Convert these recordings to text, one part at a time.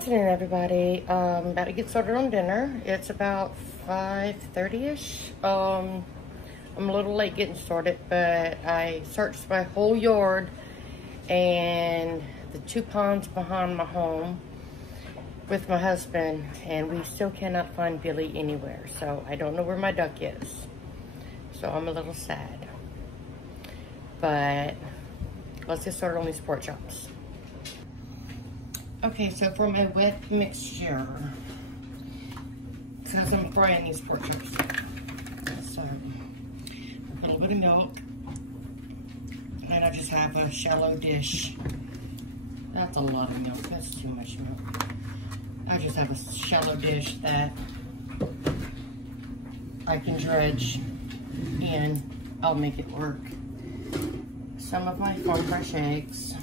afternoon, everybody. About to get started on dinner. It's about 5:30ish. I'm a little late getting started, but I searched my whole yard and the 2 ponds behind my home with my husband, and we still cannot find Billy anywhere. So I don't know where my duck is. So I'm a little sad. But let's get started on these pork chops. Okay, so for my wet mixture, because I'm frying these pork chops, so I put a little bit of milk, and I just have a shallow dish. That's a lot of milk. That's too much milk. I just have a shallow dish that I can dredge, and I'll make it work. Some of my farm fresh eggs.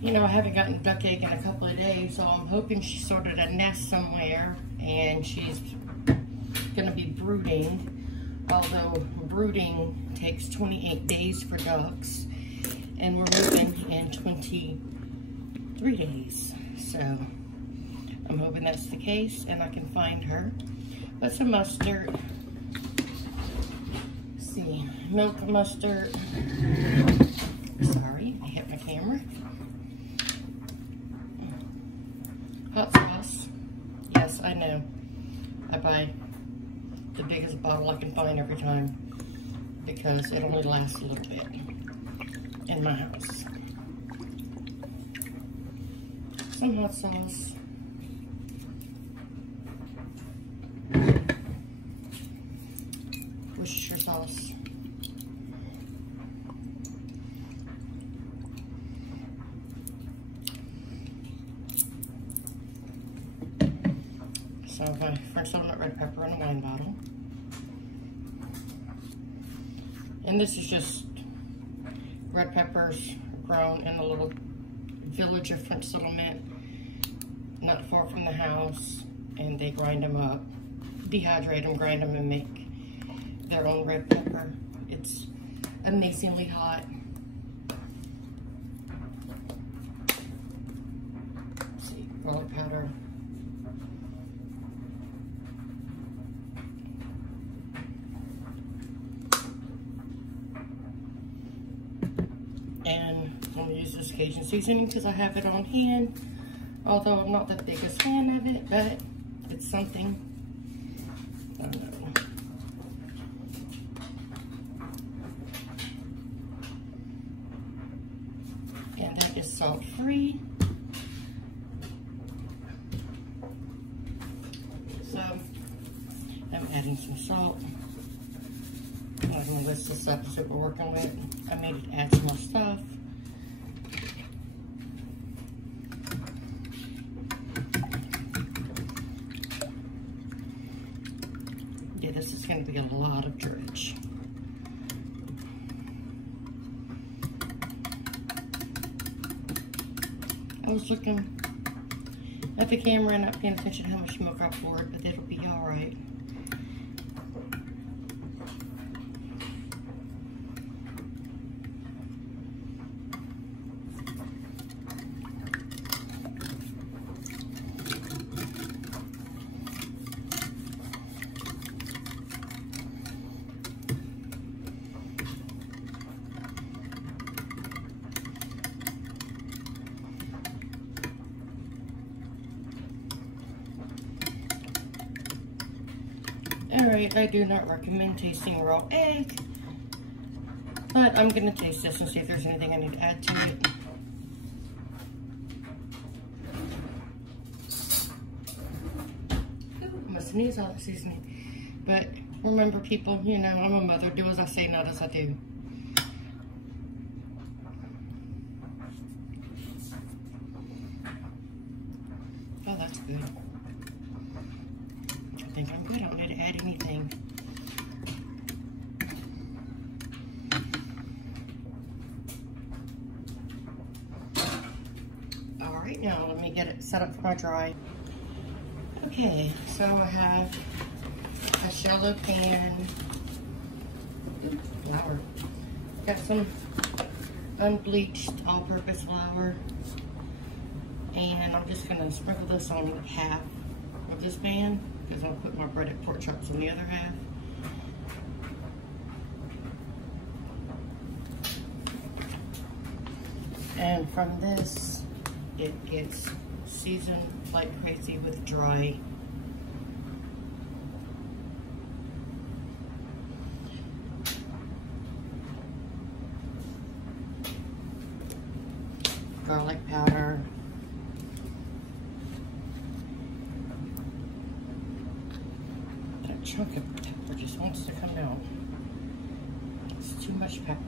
You know, I haven't gotten duck egg in a couple of days, so I'm hoping she sorted a nest somewhere and she's gonna be brooding. Although brooding takes 28 days for ducks, and we're moving in 23 days. So I'm hoping that's the case and I can find her. But some mustard. Let's see, milk, mustard. Sorry, I hit my camera. Hot sauce. Yes, I know. I buy the biggest bottle I can find every time because it only lasts a little bit in my house. Some hot sauce. Worcestershire sauce. So my French butternut red pepper in a wine bottle. And this is just red peppers grown in a little village of French settlement, not far from the house, and they grind them up, dehydrate them, grind them, and make their own red pepper. It's amazingly hot. Let's see, garlic powder. And I'm going to use this Cajun seasoning because I have it on hand. Although I'm not the biggest fan of it, but it's something. I don't know. And that is salt free. So I'm adding some salt. I'm going to list this up as we're working with. I made it add some more stuff. Yeah, this is going to be a lot of dredge. I was looking at the camera and not paying attention to how much milk I poured, but it'll be all right. Alright, I do not recommend tasting raw egg, but I'm going to taste this and see if there's anything I need to add to it. Ooh, I must sneeze all the seasoning. But remember, people, you know, I'm a mother. Do as I say, not as I do. Oh, that's good. I think I'm good. I don't need to add anything. right now. Let me get it set up for my dry. Okay, so I have a shallow pan. Ooh, flour. Got some unbleached all-purpose flour. And I'm just gonna sprinkle this on half of this pan because I'll put my breaded pork chops on the other half. And from this, it gets seasoned like crazy with dry garlic powder, that chunk of pepper just wants to come out. It's too much pepper.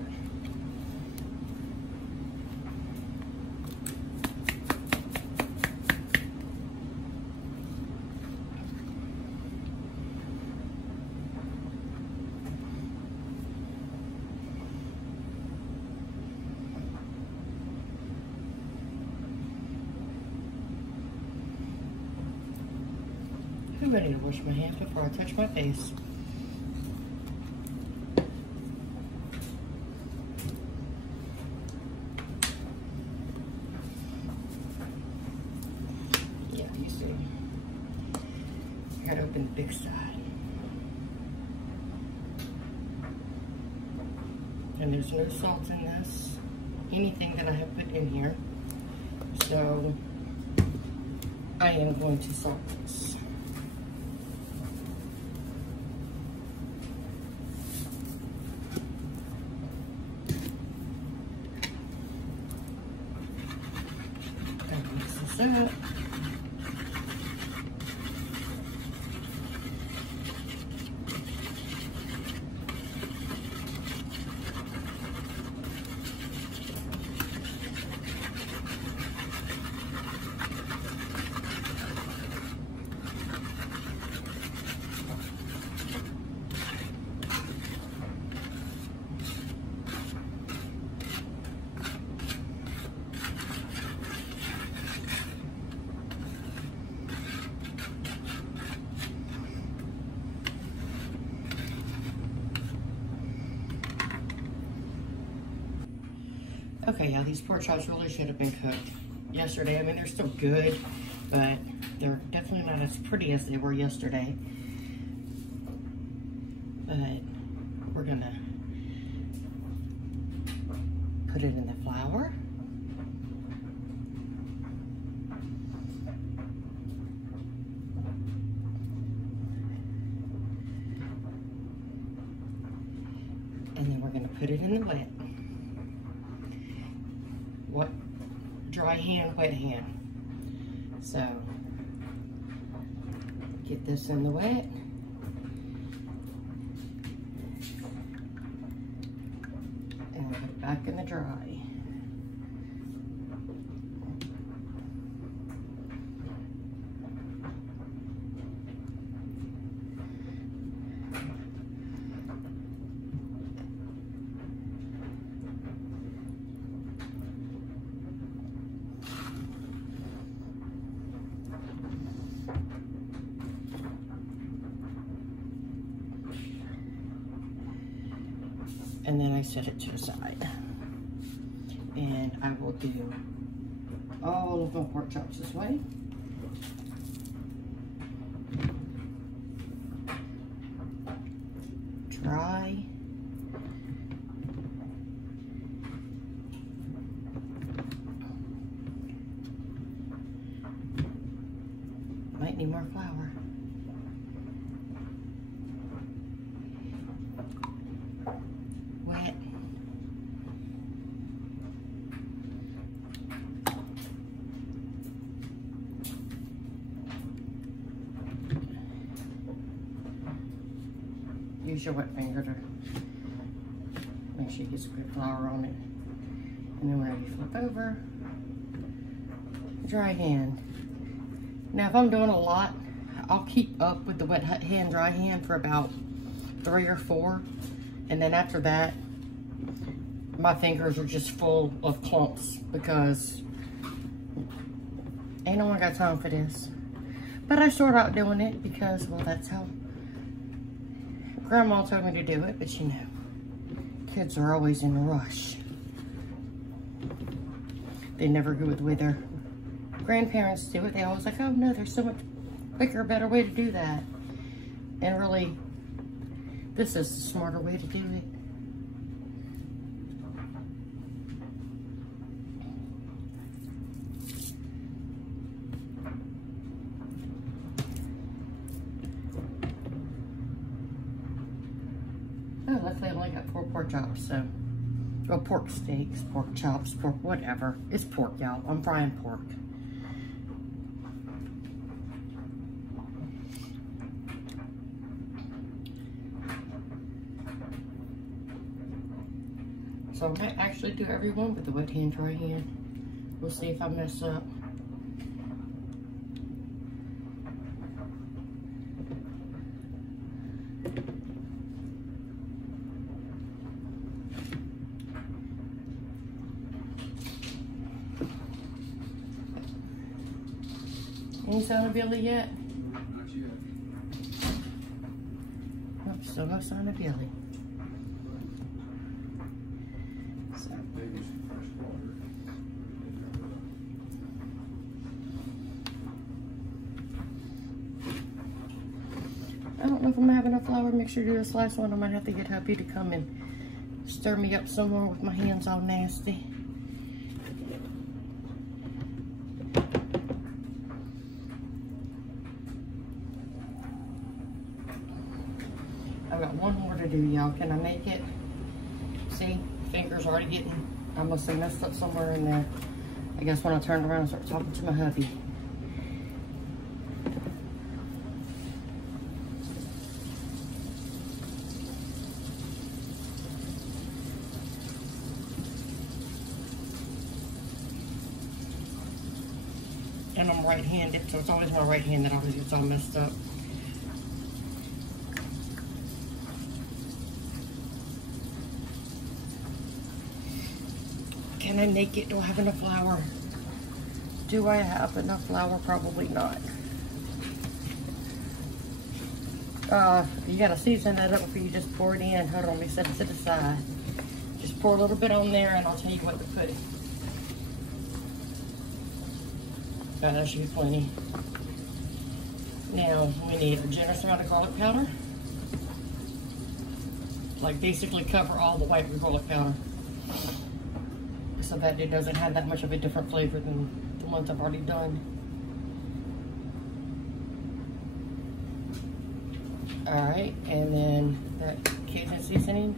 I'm ready to wash my hands before I touch my face. Yeah, you see. I gotta open the big side. And there's no salt in this, anything that I have put in here. So I am going to salt this. That. Okay, yeah, these pork chops really should have been cooked yesterday. I mean, they're still good, but they're definitely not as pretty as they were yesterday. But we're gonna put it in the flour. And then we're gonna put it in the wet. Dry hand, wet hand. So get this in the wet. And put it back in the dry. And then I set it to the side. And I will do all of my pork chops this way. Dry. Might need more flour. Wet. Use your wet finger to make sure you get some good flour on it. And then whenever you flip over, dry hand. Now if I'm doing a lot, I'll keep up with the wet hand, dry hand for about 3 or 4. And then after that, my fingers are just full of clumps because Ain't no one got time for this. But I started out doing it because, well, that's how Grandma told me to do it. But you know, kids are always in a rush. They never go with the way their grandparents do it. They always like, oh no, there's so much quicker, better way to do that. And really, this is the smarter way to do it. Oh, luckily I only got 4 pork chops, so. Well, pork steaks, pork chops, pork whatever. It's pork, y'all. I'm frying pork. So I might actually do every one with the wet hand, dry hand. We'll see if I mess up. Any sign of Billy yet? Not yet. Nope, still no sign of Billy. So. Maybe some fresh water. I don't know if I'm gonna have enough flour mixture to do this last one. I might have to get hubby to come and stir me up some more with my hands all nasty. I've got one more to do, y'all. Can I make it? See, fingers already getting, I must have messed up somewhere in there. I guess when I turned around and started talking to my hubby. And I'm right-handed, so it's always my right hand that always gets all messed up. Can I make it? Do I have enough flour? Do I have enough flour? Probably not. You gotta season that up before you just pour it in. Hold on, let me set it to the side. Just pour a little bit on there and I'll tell you what to put. Oh, that should be plenty. Now, we need a generous amount of garlic powder. Like basically cover all the white with garlic powder. So that it doesn't have that much of a different flavor than the ones I've already done. Alright, and then that Cajun seasoning.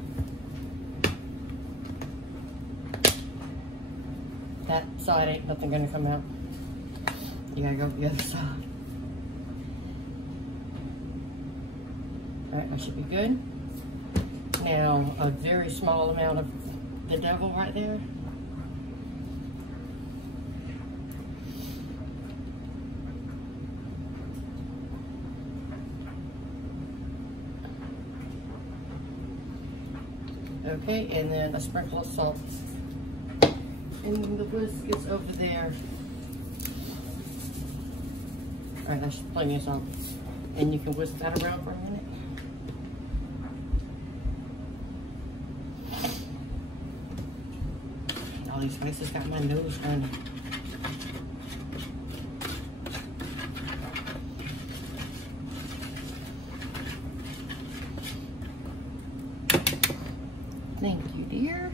That side ain't nothing gonna come out. You gotta go the other side. Alright, that should be good. Now, a very small amount of the devil right there. Okay, and then a sprinkle of salt. And then the whisk is over there. Alright, that's plenty of salt. And you can whisk that around for a minute. All these spices got my nose running. Thank you, dear.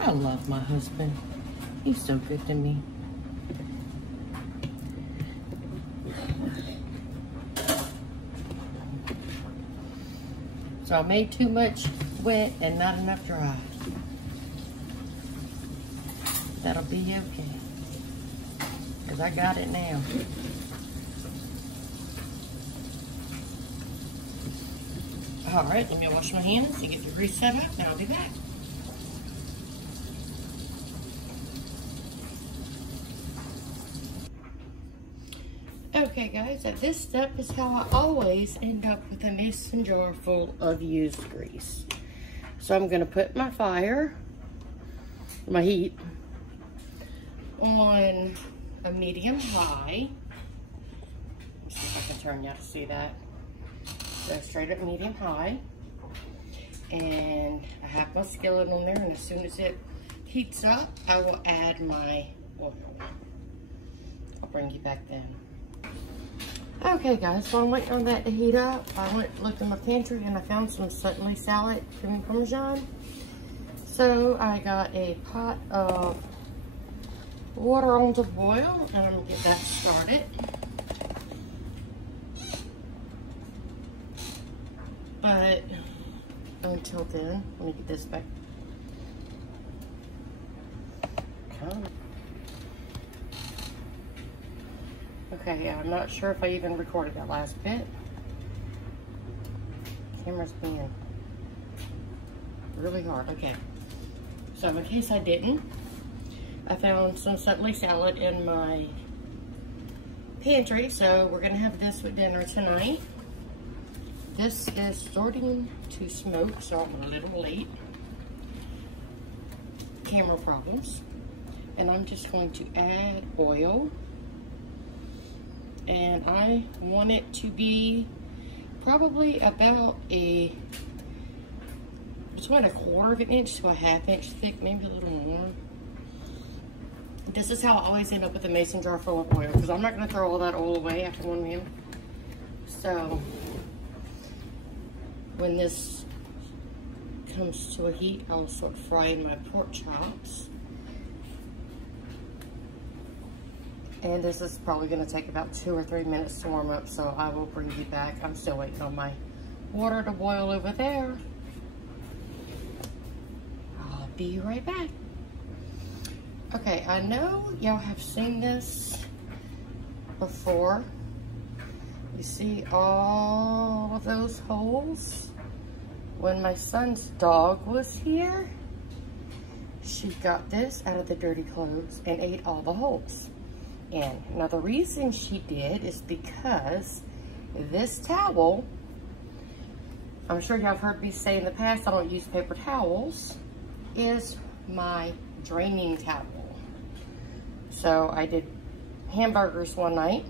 I love my husband. He's so good to me. So I made too much wet and not enough dry. That'll be okay. Because I got it now. Alright, let me wash my hands and get the grease set up, and I'll be back. Okay guys, at this step is how I always end up with a mason jar full of used grease. So I'm going to put my heat on a medium high. Let's see if I can turn you to see that. So straight up medium high. And I have my skillet on there, and as soon as it heats up, I will add my oil. I'll bring you back then. Okay guys, so I'm waiting on that to heat up. I looked in my pantry and I found some Sutton Lee salad from Parmesan. So I got a pot of water on the boil, and I'm gonna get that started. But until then, let me get this back. Okay, I'm not sure if I even recorded that last bit. Camera's being really hard. Okay, so in case I didn't, I found some Sutton Lee salad in my pantry, so we're gonna have this with dinner tonight. This is starting to smoke, so I'm a little late. Camera problems. And I'm just going to add oil. And I want it to be probably about between a 1/4 of an inch to a 1/2 inch thick, maybe a little more. This is how I always end up with a mason jar full of oil, because I'm not going to throw all that oil away after one meal. So when this comes to a heat, I'll start frying my pork chops. And this is probably going to take about 2 or 3 minutes to warm up, so I will bring you back. I'm still waiting on my water to boil over there. I'll be right back. Okay, I know y'all have seen this before. You see all of those holes? When my son's dog was here, she got this out of the dirty clothes and ate all the holes. And now the reason she did is because this towel, I'm sure y'all have heard me say in the past I don't use paper towels, is my draining towel. So I did hamburgers one night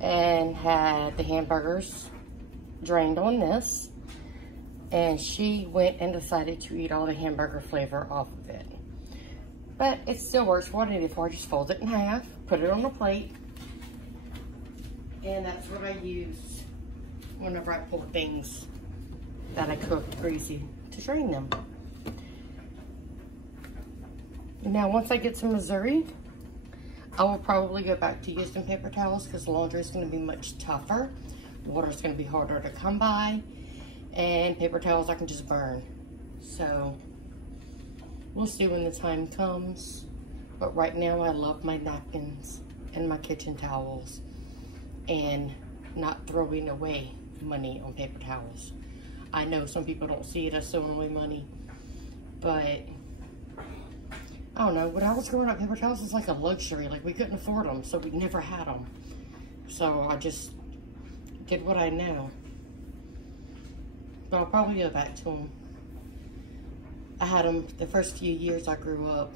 and had the hamburgers drained on this, and she went and decided to eat all the hamburger flavor off of it. But it still works for what I need it for. I just fold it in half, put it on a plate, and that's what I use whenever I pull things that I cooked greasy to drain them. Now once I get to Missouri, I will probably go back to using paper towels because laundry is going to be much tougher. Water is going to be harder to come by, and paper towels I can just burn. So we'll see when the time comes. But right now I love my napkins and my kitchen towels and not throwing away money on paper towels. I know some people don't see it as throwing away money, but I don't know. When I was growing up, paper towels was like a luxury. Like, we couldn't afford them, so we never had them. So I just did what I know. But I'll probably go back to them. I had them the first few years I grew up.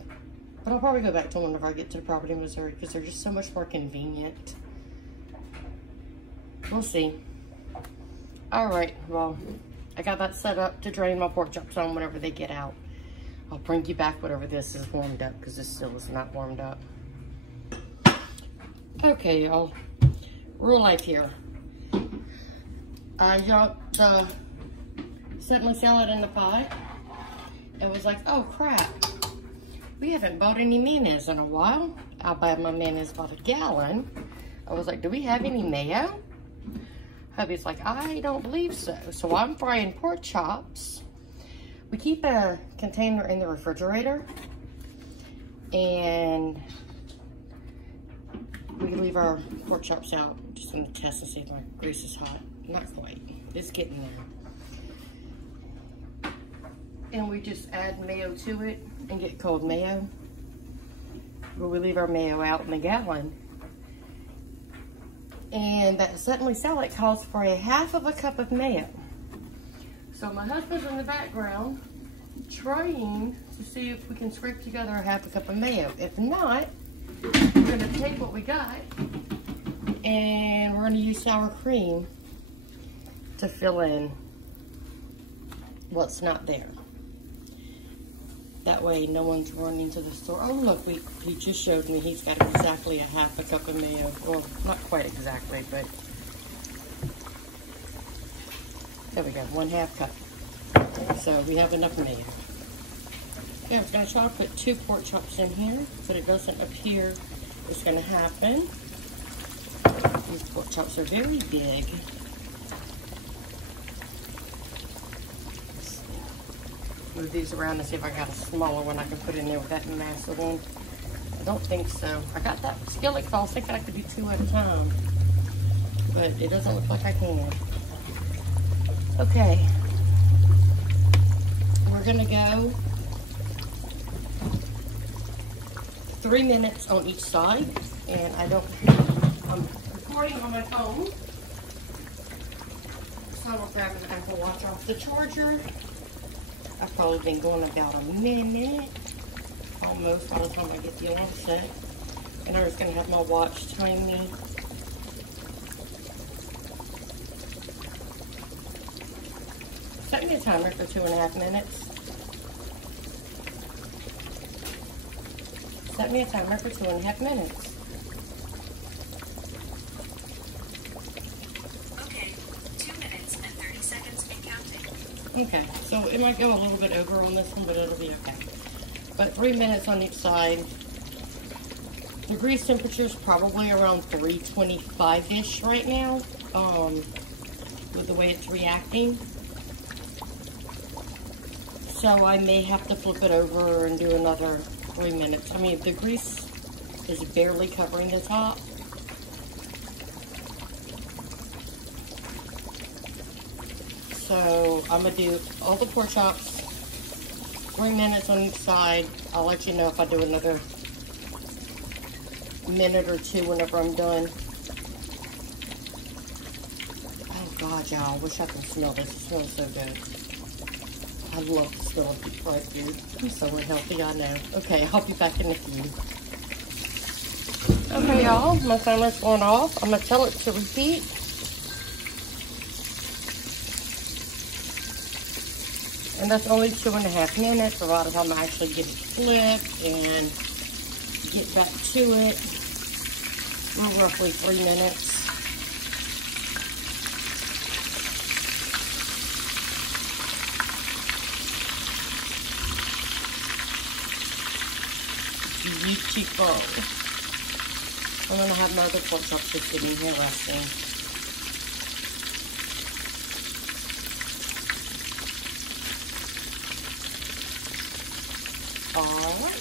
But I'll probably go back to them whenever I get to the property in Missouri because they're just so much more convenient. We'll see. Alright, well, I got that set up to drain my pork chops on whenever they get out. I'll bring you back whenever this is warmed up because this still is not warmed up. Okay, y'all. Real life here. I dropped the Sutton Lee salad in the pot. It was like, oh crap. We haven't bought any mayonnaise in a while. I'll buy my mayonnaise by the gallon. I was like, do we have any mayo? Hubby's like, I don't believe so. So I'm frying pork chops. We keep a container in the refrigerator, and we leave our pork chops out. Just gonna test and see if my grease is hot. Not quite. It's getting there. And we just add mayo to it and get cold mayo. But we leave our mayo out in the gallon. And that Sutton Lee salad calls for a 1/2 cup of mayo. So my husband's in the background trying to see if we can scrape together a 1/2 cup of mayo. If not, we're gonna take what we got and we're gonna use sour cream to fill in what's not there. That way no one's running to the store. Oh look, he just showed me he's got exactly a half a cup of mayo. Well, not quite exactly, but there we go, 1/2 cup. So we have enough mayo. Yeah, I was gonna try to put 2 pork chops in here, but it doesn't appear it's gonna happen. These pork chops are very big. Move these around and see if I got a smaller one I can put in there with that massive one. I don't think so. I got that skillet because I was thinking I could do 2 at a time, but it doesn't look like I can. Okay, we're gonna go 3 minutes on each side, and I'm recording on my phone, so I will grab an Apple Watch off the charger. I've probably been going about a minute, almost, by the time I get the alarm set. And I'm just going to have my watch time me. Set me a timer for 2.5 minutes. Set me a timer for 2.5 minutes. Okay, 2 minutes and 30 seconds and counting. Okay, so it might go a little bit over on this one, but it'll be okay. But 3 minutes on each side. The grease temperature is probably around 325-ish right now, with the way it's reacting. So I may have to flip it over and do another 3 minutes. I mean, the grease is barely covering the top. So I'm gonna do all the pork chops, 3 minutes on each side. I'll let you know if I do another minute or 2 whenever I'm done. Oh God, y'all, I wish I could smell this. It smells so good. I love the smell of deep fried food. I'm so unhealthy, I know. Okay, I'll be back in a few. Okay, y'all, my timer's going off. I'm gonna tell it to repeat. And that's only 2.5 minutes. A lot of time I actually get it flipped and get back to it. We're roughly 3 minutes. Beautiful. I'm gonna have my other pork chops just sitting here resting. Alright.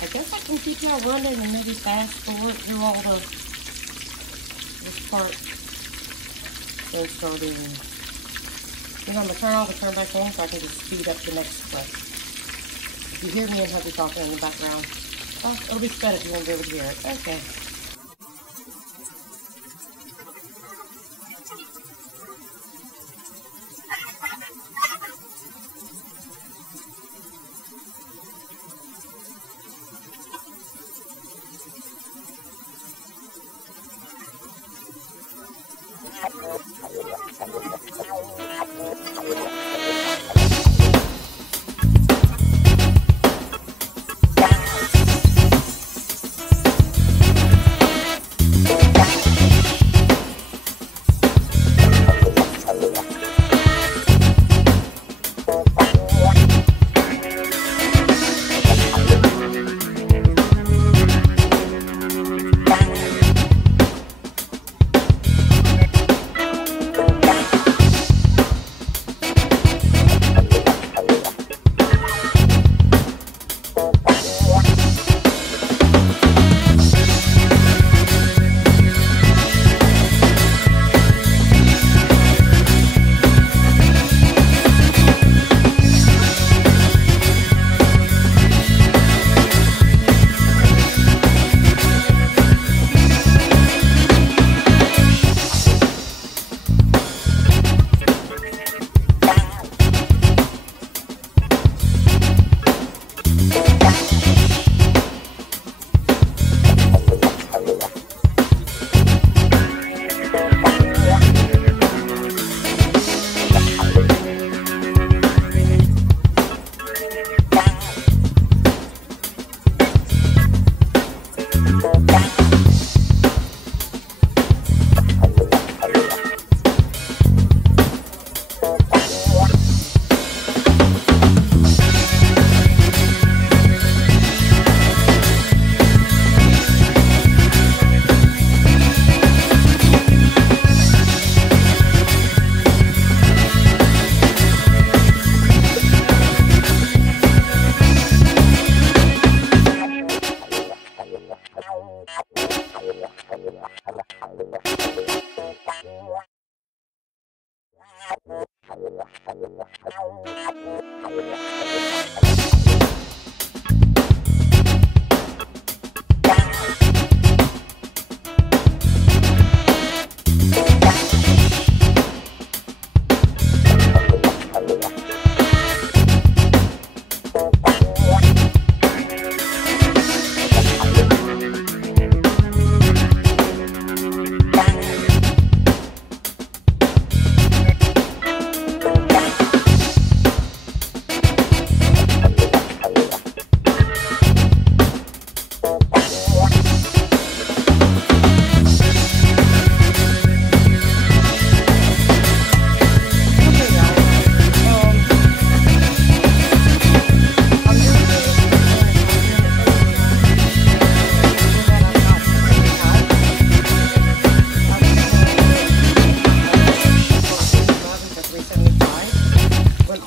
I guess I can keep y'all running and maybe fast forward through all this part. So starting. I'm gonna turn off and turn back on so I can just speed up the next clip. If you hear me and hubby talking in the background, oh, it'll be sped if you won't be able to hear it. Okay.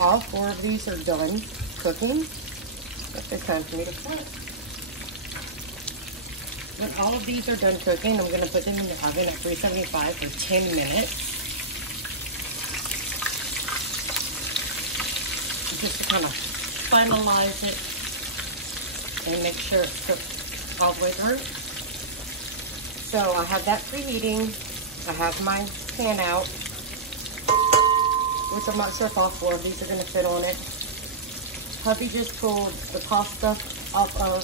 All 4 of these are done cooking. It's time for me to flip. When all of these are done cooking, I'm going to put them in the oven at 375 for 10 minutes. Just to kind of finalize it and make sure it's cooked all the way through. So I have that preheating. I have my pan out, which I'm not sure if all 4 of these are going to fit on it. Hubby just pulled the pasta off of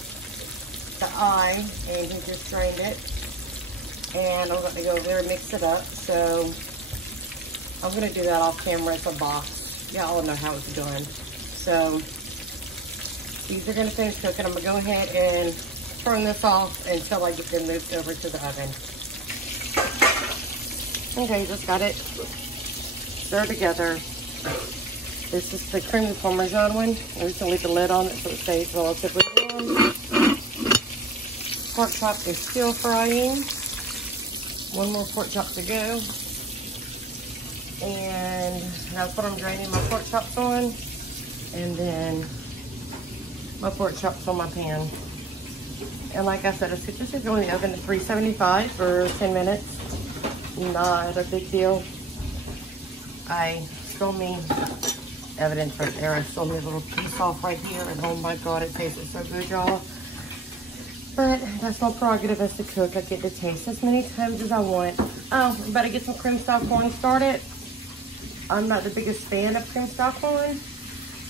the eye and he just drained it. And I'm going to go over there and mix it up. So I'm going to do that off camera. It's a box. Y'all know how it's done. So these are going to finish cooking. I'm going to go ahead and turn this off until I get them moved over to the oven. Okay, just got it stirred together. This is the creamy Parmesan one. I'm just gonna leave the lid on it so it stays relatively warm. Pork chop is still frying. 1 more pork chop to go. And that's what I'm draining my pork chops on. And then my pork chops on my pan. And like I said, this is going in the oven at 375 for 10 minutes. Not a big deal. I stole me evidence right there. I stole me a little piece off right here, and oh my god, it tasted so good, y'all. But that's my prerogative as the cook. I get to taste as many times as I want. Oh, I better get some cream style corn started. I'm not the biggest fan of cream style corn,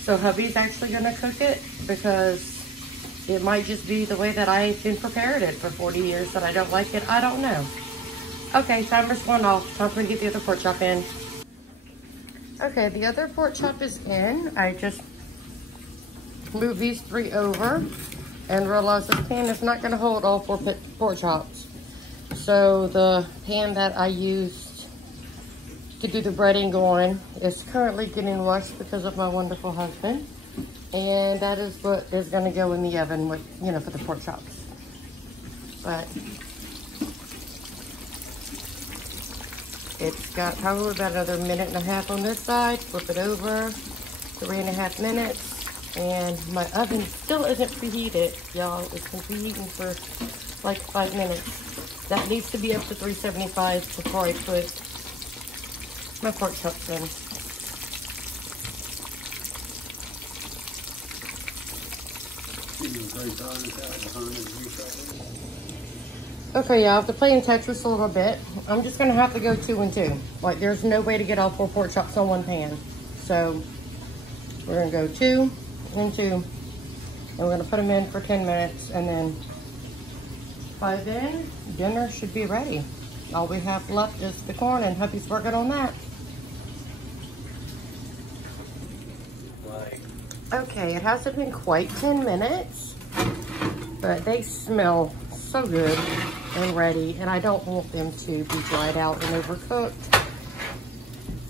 so hubby's actually gonna cook it because it might just be the way that I've been prepared it for 40 years that I don't like it. I don't know. Okay, timer's going off. Time for me to get the other pork chop in. Okay, the other pork chop is in. I just moved these 3 over and realized this pan is not going to hold all 4 pork chops. So the pan that I used to do the breading on is currently getting rushed because of my wonderful husband. And that is what is going to go in the oven with, you know, for the pork chops. But it's got probably about another 1.5 minutes on this side. Flip it over, 3.5 minutes. And my oven still isn't preheated, y'all. It's been preheating for like 5 minutes. That needs to be up to 375 before I put my pork chops in. Okay, y'all, I have to play in Tetris a little bit. I'm just gonna have to go 2 and 2. Like, there's no way to get all 4 pork chops on one pan. So we're gonna go 2 and 2. And we're gonna put them in for 10 minutes, and then by then, dinner should be ready. All we have left is the corn, and hubby's working on that. Okay, it hasn't been quite 10 minutes, but they smell so good and ready, and I don't want them to be dried out and overcooked.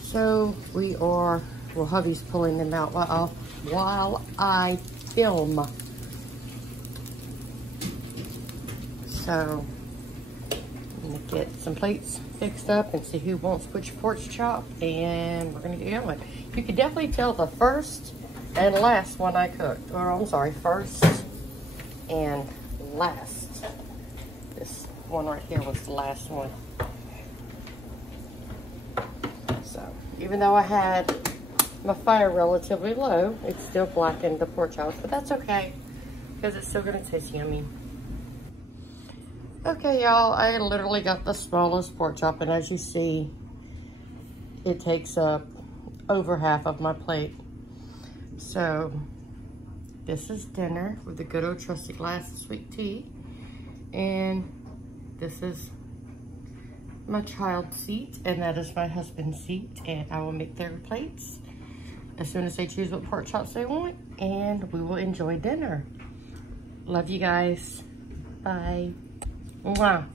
So we are, well, hubby's pulling them out while I film. So I'm gonna get some plates fixed up and see who wants which pork chop, and we're gonna get going. You can definitely tell the first and last one I cooked, or I'm sorry, first and last. This one right here was the last one. So even though I had my fire relatively low. It's still blackened, the pork chops, but that's okay because it's still gonna taste yummy. Okay, y'all, I literally got the smallest pork chop, and as you see, it takes up over half of my plate. So this is dinner with a good old trusty glass of sweet tea, and this is my child's seat, and that is my husband's seat, and I will make their plates as soon as they choose what pork chops they want, and we will enjoy dinner. Love you guys. Bye. Mwah.